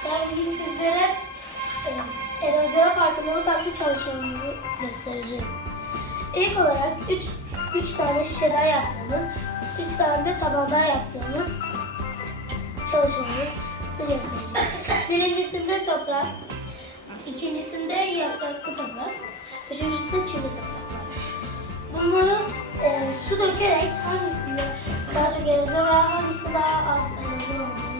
arkadaşlar. Bugün sizlere e, erozyon farkındalık adlı çalışmamızı göstereceğim. İlk olarak 3 3 tane şişeden yaptığımız, 3 tane de tabandan yaptığımız çalışmamızı size göstereceğim. Birincisinde toprak, ikincisinde yapraklı toprak, üçüncüsünde çivi toprak. Bunları e, su dökerek hangisinde daha çok erozyon veya hangisi daha az erozyon olduğunu.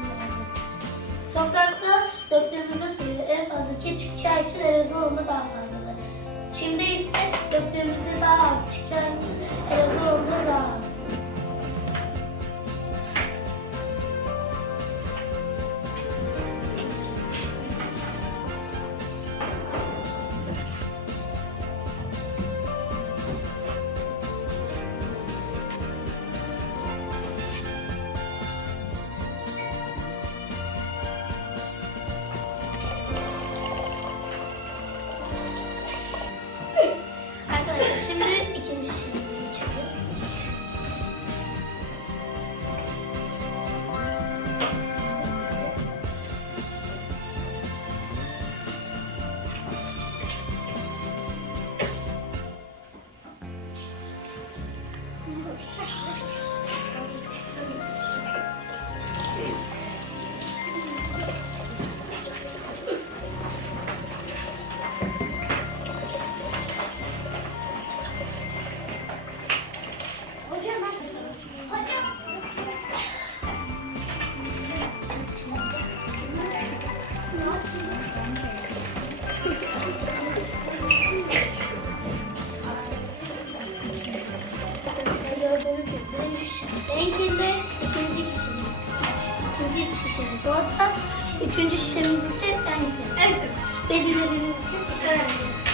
Toprakta döktüğümüzde suyu en fazla kir çıkacağı için erozyon daha fazladır. Çimde ise döktüğümüzde daha az çıkacağı için erozyon 你有事。Birinci şişemiz ikinci şişemiz, ikinci şişemiz orta, üçüncü şişemiz ise en temiz. Beni dinlediğiniz için ederim.